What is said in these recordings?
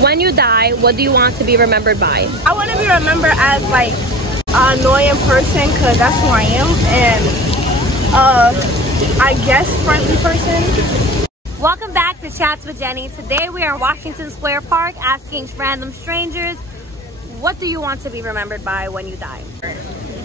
When you die, what do you want to be remembered by? I want to be remembered as like an annoying person, because that's who I am, and I guess friendly person. Welcome back to Chats with Jenny. Today we are in Washington Square Park asking random strangers, what do you want to be remembered by when you die?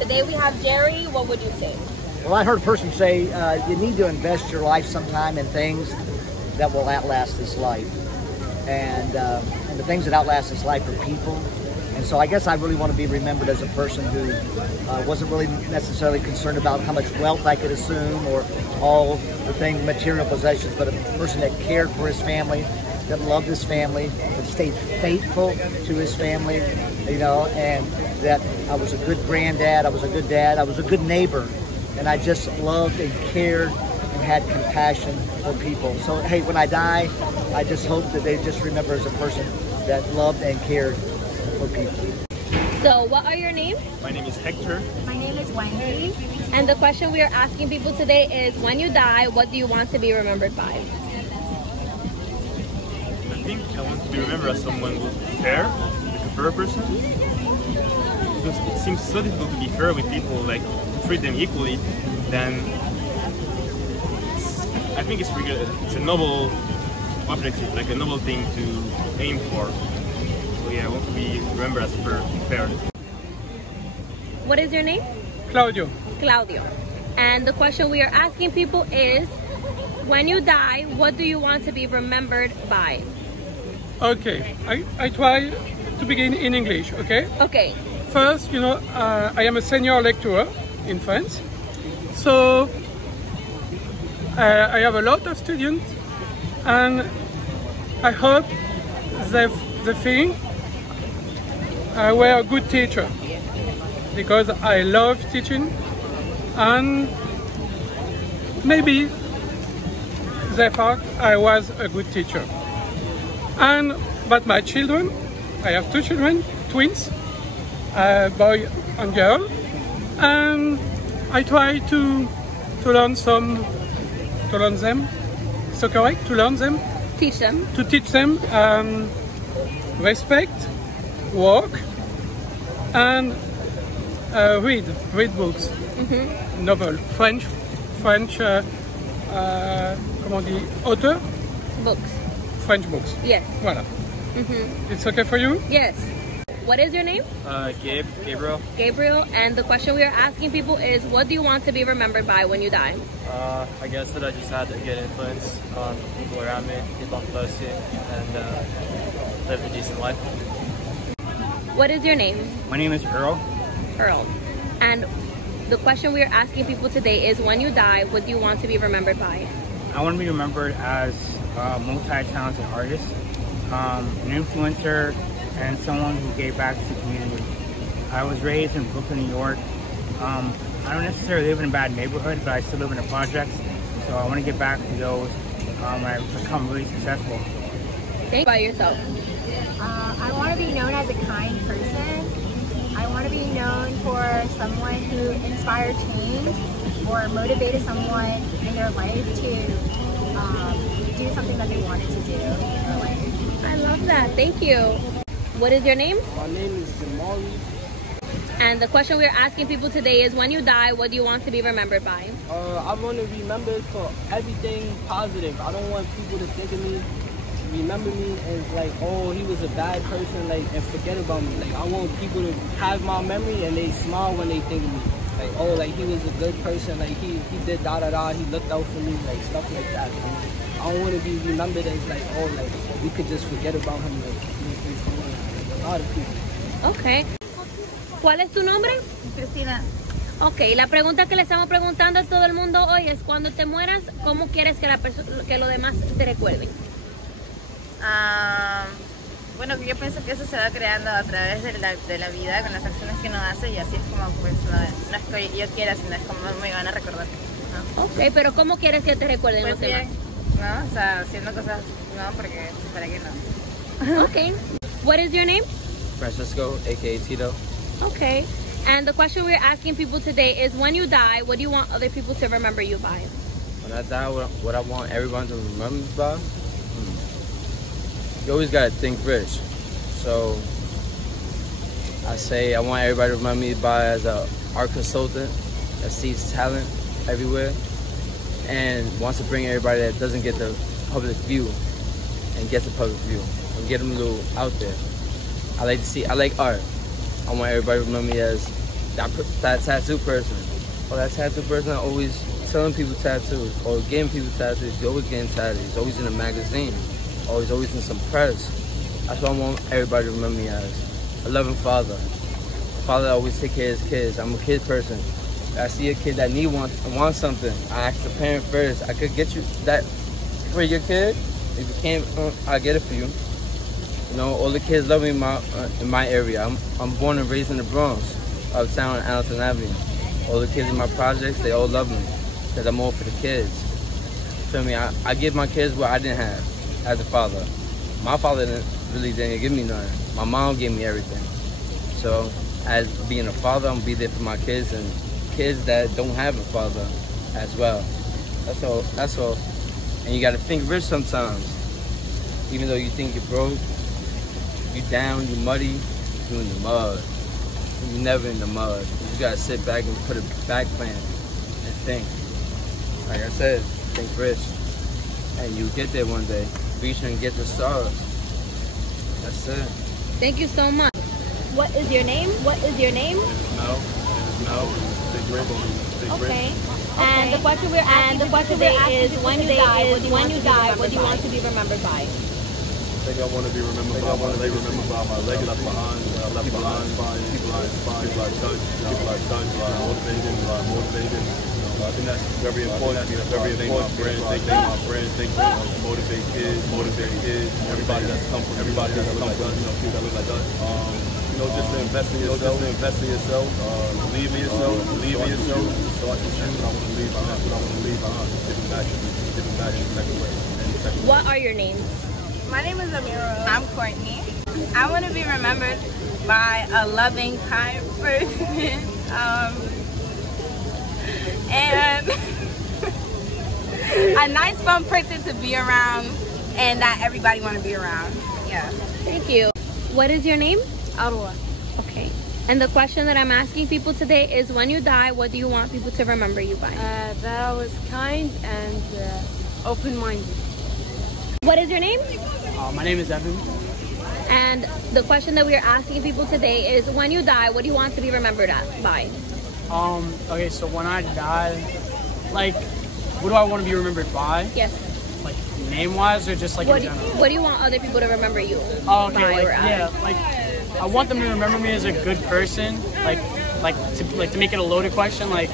Today we have Jerry. What would you say? Well, I heard a person say you need to invest your life sometime in things that will outlast this life. And the things that outlast this life are people. And so I guess I really want to be remembered as a person who wasn't really necessarily concerned about how much wealth I could assume or all the things, material possessions, but a person that cared for his family, that loved his family, that stayed faithful to his family, you know, and that I was a good granddad, I was a good dad, I was a good neighbor, and I just loved and cared and had compassion for people. So, hey, when I die, I just hope that they just remember as a person that loved and cared for people. So, what are your names? My name is Hector. My name is Wendy. And the question we are asking people today is, when you die, what do you want to be remembered by? I think I want to be remembered as someone who's fair, like a fair person. Because it seems so difficult to be fair with people, like treat them equally, then I think it's pretty good. It's a noble objective, like a noble thing to aim for. So yeah, I want to be remembered as fair. What is your name? Claudio. Claudio. And the question we are asking people is, when you die, what do you want to be remembered by? Okay, I try to begin in English, okay? Okay. First, you know, I am a senior lecturer in France. So, I have a lot of students, and I hope they think I were a good teacher, because I love teaching, and maybe they thought I was a good teacher. But my children, I have two children, twins, a boy and girl, and I try to learn them. So correct? To learn them? Teach them. To teach them respect, work, and read books, novel, French, comment on dit, author? Books. French books. Yes. Voilà. It's okay for you? Yes. What is your name? Gabriel. Gabriel. And the question we are asking people is, what do you want to be remembered by when you die? I guess that I just had a good influence on people around me, people I'm close to, and lived a decent life. What is your name? My name is Earl. Earl. And the question we are asking people today is, when you die, what do you want to be remembered by? I want to be remembered as a multi-talented artist, an influencer, and someone who gave back to the community. I was raised in Brooklyn, New York. I don't necessarily live in a bad neighborhood, but I still live in the projects. So I want to get back to those when I become really successful. Think about yourself. I want to be known as a kind person. I want to be known for someone who inspired change or motivated someone in their life to do something that they wanted to do in their life. I love that. Thank you. What is your name? My name is Jamali. And the question we're asking people today is, when you die, what do you want to be remembered by? I want to be remembered for everything positive. I don't want people to think of me, remember me as like, oh, he was a bad person, like, and forget about me. Like, I want people to have my memory and they smile when they think of me. Like, oh, like, he was a good person, like, he did da-da-da, he looked out for me, like, stuff like that. Like, I don't want to be remembered as like, oh, like, we could just forget about him, like, he's someone, like, a lot of people. Okay. ¿Cuál es tu nombre? Cristina. Ok, la pregunta que le estamos preguntando a todo el mundo hoy es, cuando te mueras, ¿cómo quieres que los demás te recuerden? Bueno, yo pienso que eso se va creando a través de la vida, con las acciones que uno hace, y así es como, pues, no es que yo quiera, sino es como me van a recordar, ¿no? Ok, pero ¿cómo quieres que te recuerden Pues los demás? bien, ¿no? O sea, haciendo cosas, no, porque, ¿para qué no? Okay. What is your name? Francisco, aka Tito. Okay. And the question we're asking people today is, when you die, what do you want other people to remember you by? When I die, what I want everyone to remember me by? you always gotta think rich. So I say I want everybody to remember me by as a art consultant that sees talent everywhere and wants to bring everybody that doesn't get the public view and gets the public view and get them a little out there. I like art. I want everybody to remember me as that tattoo person. Or that tattoo person that always selling people tattoos or getting people tattoos. He's always getting tattoos. He's always in a magazine. Always in some press. That's what I want everybody to remember me as. A loving father. A father that always take care of his kids. I'm a kid person. If I see a kid that wants something, I ask the parent first. I could get you that for your kid. If you can't, I'll get it for you. You know, all the kids love me in my area. I'm born and raised in the Bronx, uptown on Allentown Avenue. All the kids in my projects, they all love me because I'm all for the kids. Feel me? I give my kids what I didn't have as a father. My father didn't give me nothing. My mom gave me everything. So as being a father, I'm gonna be there for my kids and kids that don't have a father as well. That's all. And you gotta think rich sometimes. Even though you think you're broke, you down, you muddy, you're in the mud. You're never in the mud. You gotta sit back and put a back plan and think. Like I said, think rich. And you get there one day. Reach and get the stars. That's it. Thank you so much. What is your name? What is your name? No. Big Rich. Okay. And the question we're asking today is, when you die, what do you want to be remembered by? I think I want to be remembered by my legacy left behind. People I inspire, people I touch, motivated. I think that's very important. Thank my friends, motivate kids, everybody that's come from us, people that look like us. Just to invest in yourself, believe in yourself, start your shoes. I want to leave behind. That's what I want to leave behind. Giving back in the second way. What are your names? My name is Amira. I'm Courtney. I want to be remembered by a loving, kind person, and a nice, fun person to be around, and that everybody want to be around. Yeah. Thank you. What is your name? Arwa. Okay. And the question that I'm asking people today is, when you die, what do you want people to remember you by? That I was kind and open-minded. What is your name? My name is Evan. And the question that we are asking people today is, when you die, what do you want to be remembered by? Okay, so when I die, like, what do I want to be remembered by? Yes. Like, name-wise or just like in general? What do you want other people to remember you Oh, okay, by like, or as? yeah, like, I want them to remember me as a good person, to make it a loaded question, like,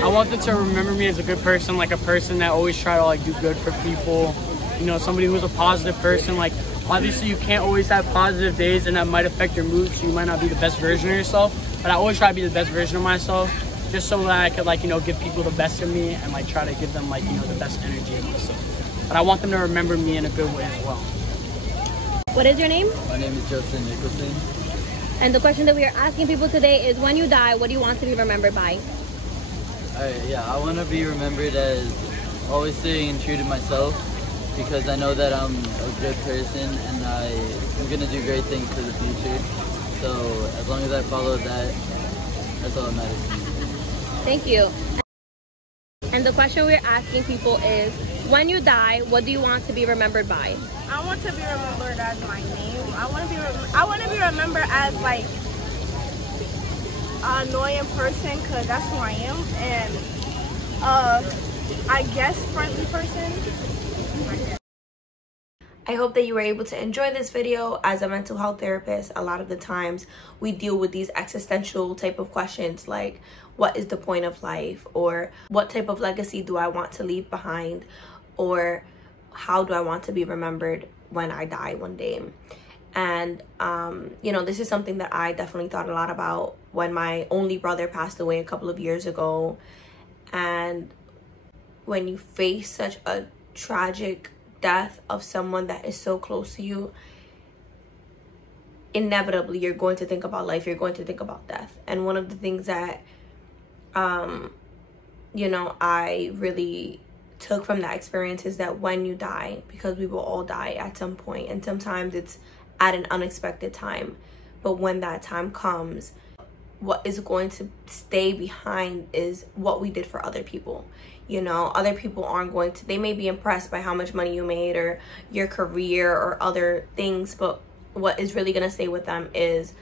I want them to remember me as a good person, like a person that always try to, like, do good for people, you know, somebody who's a positive person. Like, obviously you can't always have positive days and that might affect your mood, so you might not be the best version of yourself, but I always try to be the best version of myself, just so that I could, like, you know, give people the best of me and, like, try to give them, like, you know, the best energy of myself. But I want them to remember me in a good way as well. What is your name? My name is Justin Nicholson. And the question that we are asking people today is, when you die, what do you want to be remembered by? I want to be remembered as always staying true to myself, because I know that I'm a good person and I'm going to do great things for the future. So as long as I follow that, that's all that matters to me. Thank you. And the question we're asking people is, when you die, what do you want to be remembered by? I want to be remembered as my name. I want to be remembered as, like, an annoying person, because that's who I am, and I guess friendly person. I hope that you were able to enjoy this video. As a mental health therapist, a lot of the times we deal with these existential type of questions, like, what is the point of life? Or what type of legacy do I want to leave behind? Or how do I want to be remembered when I die one day? And, you know, this is something that I definitely thought a lot about when my only brother passed away a couple of years ago. And when you face such a tragic death of someone that is so close to you, inevitably you're going to think about life, you're going to think about death. And one of the things that you know, I really took from that experience is that when you die, because we will all die at some point, and sometimes it's at an unexpected time, but when that time comes, what is going to stay behind is what we did for other people. You know, other people aren't going to, they may be impressed by how much money you made or your career or other things, but what is really going to stay with them is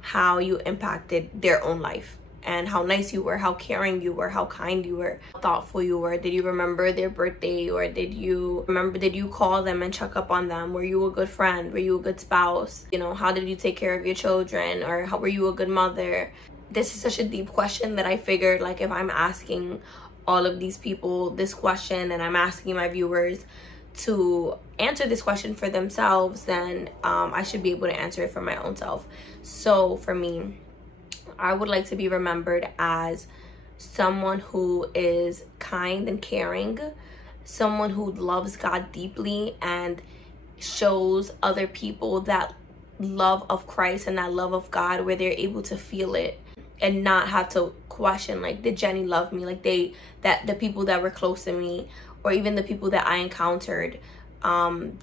how you impacted their own life, and how nice you were, how caring you were, how kind you were, how thoughtful you were. Did you remember their birthday, or did you call them and check up on them? Were you a good friend? Were you a good spouse? You know, how did you take care of your children? Or how were you a good mother? This is such a deep question that I figured, like, if I'm asking all of these people this question, and I'm asking my viewers to answer this question for themselves, then I should be able to answer it for my own self. So for me, I would like to be remembered as someone who is kind and caring, someone who loves God deeply and shows other people that love of Christ and that love of God, where they're able to feel it and not have to question, like, did Jenny love me? Like, the people that were close to me, or even the people that I encountered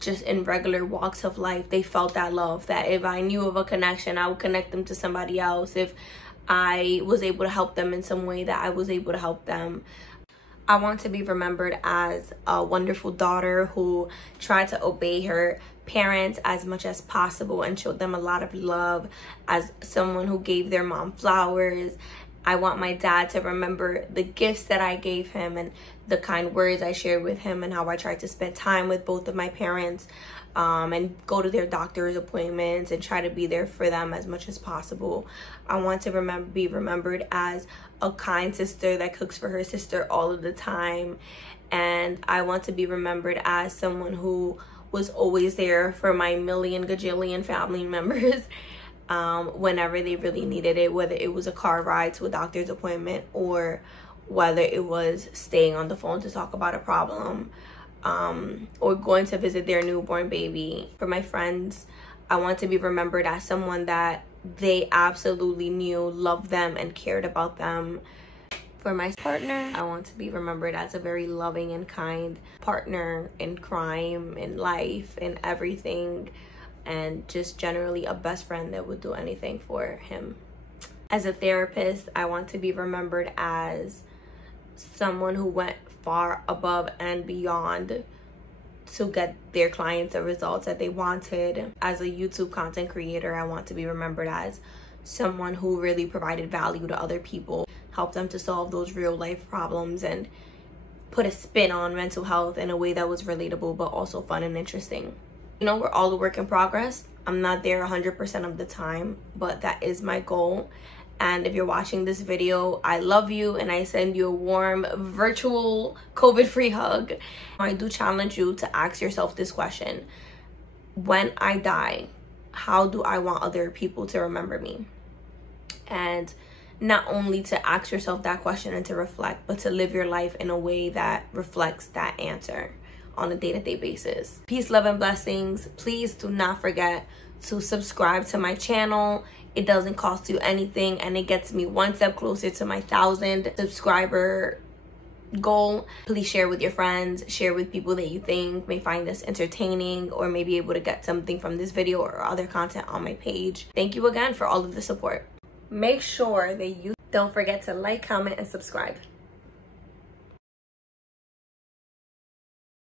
just in regular walks of life, they felt that love, that if I knew of a connection, I would connect them to somebody else. If I was able to help them in some way, that I was able to help them. I want to be remembered as a wonderful daughter who tried to obey her parents as much as possible and showed them a lot of love, as someone who gave their mom flowers. I want my dad to remember the gifts that I gave him and the kind words I shared with him, and how I tried to spend time with both of my parents and go to their doctor's appointments and try to be there for them as much as possible. I want to be remembered as a kind sister that cooks for her sister all of the time. And I want to be remembered as someone who was always there for my million gajillion family members whenever they really needed it, whether it was a car ride to a doctor's appointment, or whether it was staying on the phone to talk about a problem, or going to visit their newborn baby. For my friends, I want to be remembered as someone that they absolutely knew loved them and cared about them. For my partner, I want to be remembered as a very loving and kind partner in crime, in life, in everything, and just generally a best friend that would do anything for him. As a therapist, I want to be remembered as someone who went far above and beyond to get their clients the results that they wanted. As a YouTube content creator, I want to be remembered as someone who really provided value to other people, helped them to solve those real life problems, and put a spin on mental health in a way that was relatable but also fun and interesting. You know, we're all a work in progress. I'm not there 100% of the time, but that is my goal. And if you're watching this video, I love you, and I send you a warm virtual COVID-free hug. I do challenge you to ask yourself this question: when I die, how do I want other people to remember me? And not only to ask yourself that question and to reflect, but to live your life in a way that reflects that answer on a day-to-day basis. Peace, love, and blessings. Please do not forget to subscribe to my channel. It doesn't cost you anything, and it gets me one step closer to my 1,000 subscriber goal. Please share with your friends, share with people that you think may find this entertaining or may be able to get something from this video or other content on my page. Thank you again for all of the support. Make sure that you don't forget to like, comment, and subscribe.